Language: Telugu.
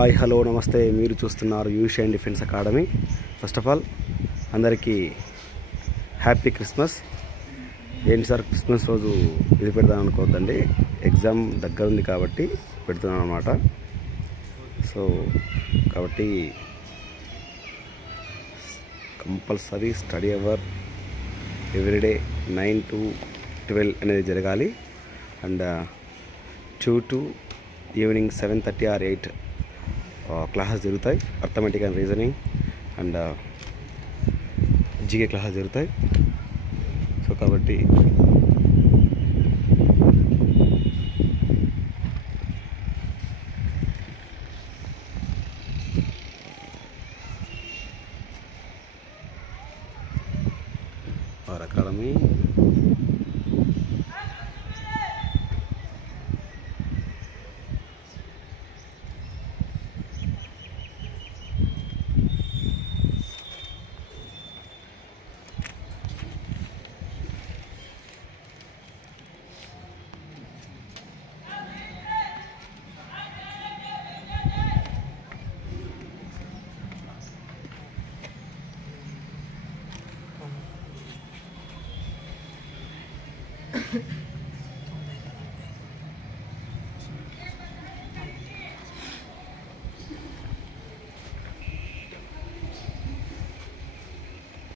హాయ్ హలో నమస్తే. మీరు చూస్తున్నారు యూషియన్ defence academy. First of all అందరికీ హ్యాపీ క్రిస్మస్. ఏంటి సార్ క్రిస్మస్ రోజు ఇది పెడదాం అనుకోవద్దండి, ఎగ్జామ్ దగ్గర ఉంది కాబట్టి పెడుతున్నాను అన్నమాట. సో కాబట్టి compulsory study hour everyday 9 to 12 అనేది జరగాలి. And 2 to evening 7:30 or 8 classes జరుగుతాయి. Arithmetic and reasoning and GK classes జరుగుతాయి. సో కాబట్టి our academy